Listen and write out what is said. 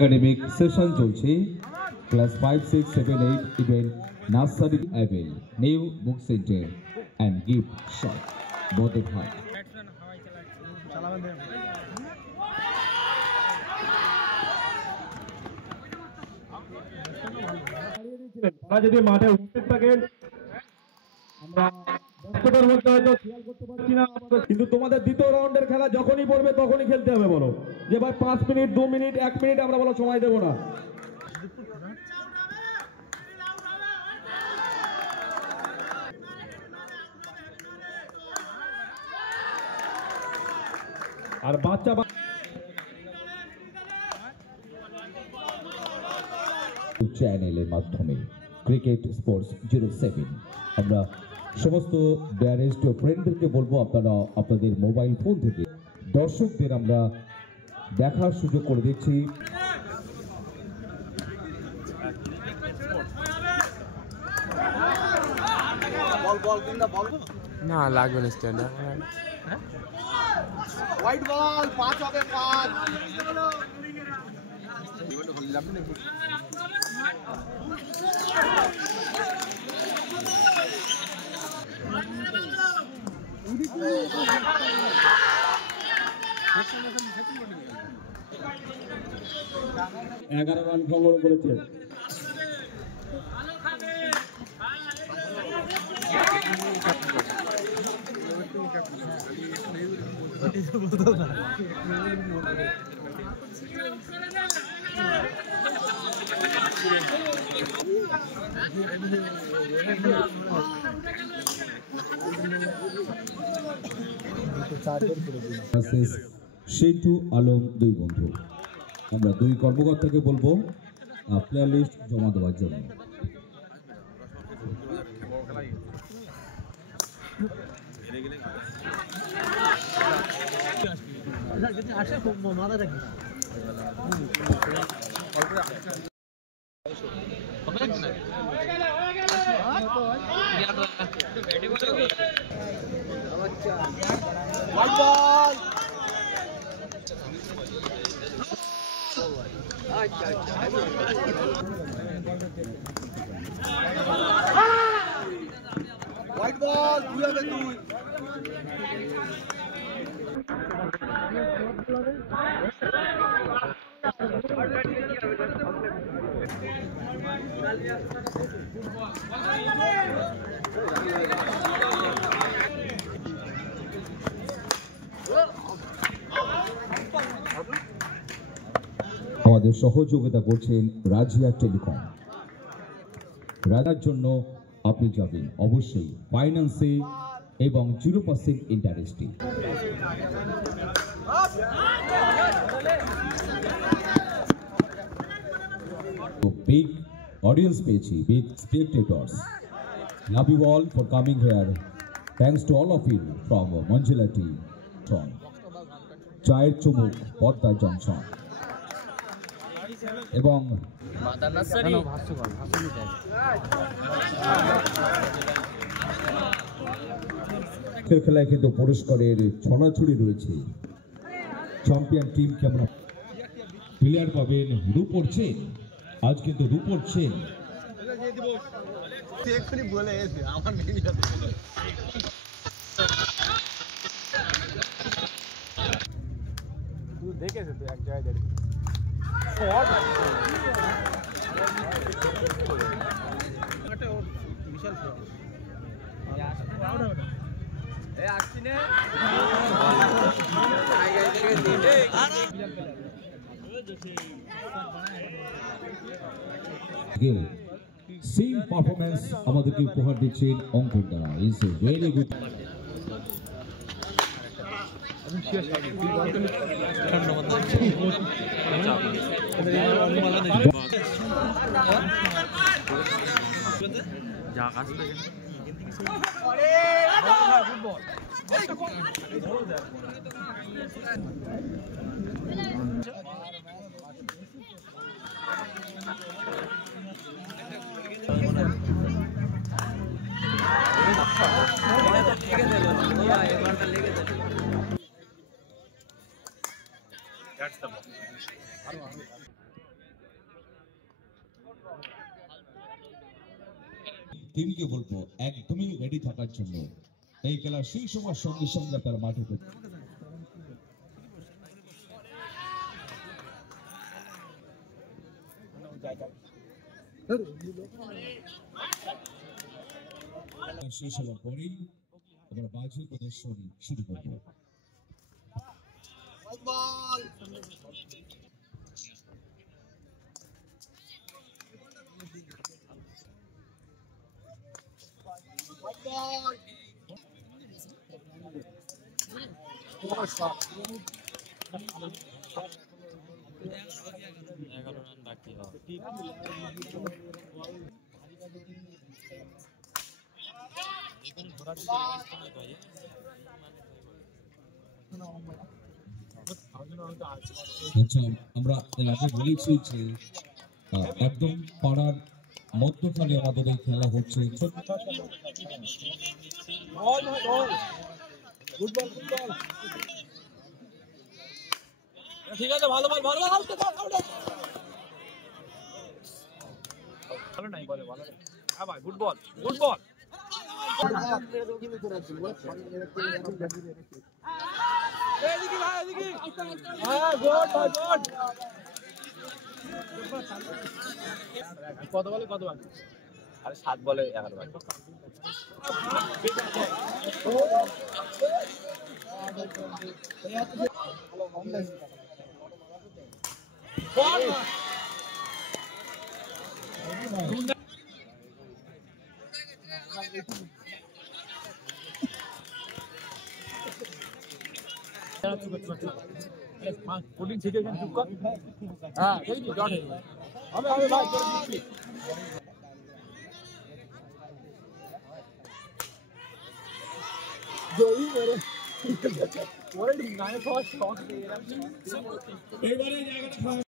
Academic session চলছে। Class 5, 6, 7, 8 even nursery avail new book center and gift shop both of high যদি মাঠে উপস্থিত থাকেন আমরা ব্যস্ততার মধ্যে হয়তো খেয়াল করতে পারছি না, কিন্তু তোমাদের দ্বিতীয় রাউন্ডের খেলা যখনই পড়বে তখনই খেলতে হবে। বলো যে ভাই 5 মিনিট, 2 মিনিট, 1 মিনিট আমরা বলো সময় দেবো না। আর বাচ্চা চ্যানেলের মাধ্যমে ক্রিকেট স্পোর্টস 07 আমরা সমস্ত ডিয়ারেস্ট ফ্রেন্ডদেরকে বলবো আপনারা আপনাদের মোবাইল ফোন থেকে দর্শকদের আমরা দেখার সুযোগ করে দিচ্ছি। না লাগবে না স্ট্যান্ড হোয়াইট বল 5 হবে 5 11 রান খবর করেছে। সেটু আলম 2 বন্ধু, আমরা 2 কর্মকর্তাকে বলবো প্লেয়ার লিস্ট জমা দেওয়ার জন্য। হোয়াইট বল হোয়াইট বল 2 হবে 2 আমাদের সহযোগিতা করছেন রাজিয়া টেলিকম। রাজার জন্য আপনি যাবেন অবশ্যই ফাইন্যান্সে এবং 0% ইন্টারেস্টে। বিগ অডিয়েন্স পেয়েছি, big spectators. Love you all for coming here. Thanks to all of you from Manjula tea চায়ের চুমুক পদ্মা জংশন এবং খেলায় কিন্তু পুরস্কারের ছড়াছড়ি রয়েছে। চ্যাম্পিয়ন টিম কেমন প্লেয়ার পাবেন রূপর চেন, আজ কিন্তু রূপর চেন দেখেছে তো এক জায়গায় দাঁড়িয়ে সেম পারফরমেন্স আমাদেরকে উপহার দিচ্ছেন অঙ্কুর দ্বারা। Is a very good. টিমকে বলবো একদমই রেডি থাকার জন্য। এই খেলা সেই সময় সঙ্গে সঙ্গে তার মাঠে শেষ হওয়ার পরেই আমরা বাজি প্রদর্শন শুরু করবো। White ball. White ball. আচ্ছা, আমরা এর আগে বলেছি যে একদম পাড়ার মধ্যখানে আমাদের এই খেলা হচ্ছে। ঠিক আছে, ভালো বল, ভালো বল, ভালো নাই বলে ভালো। হ্যাঁ ভাই, গুড বল, গুড বল। এদিকে ভাই, এদিকে। হ্যাঁ, গুড ভাই, গুড। কত বলে কত বল? আরে 7 বলে 11 বল। পুটিং ঠিক আছে, চুপ কর। হ্যাঁ, এই কি ডট হবে হবে ভাই, করে দিচ্ছি। জয়ী মেরে ওরে নাইনে ফাস্ট শট দিয়ে এবারে জায়গাটা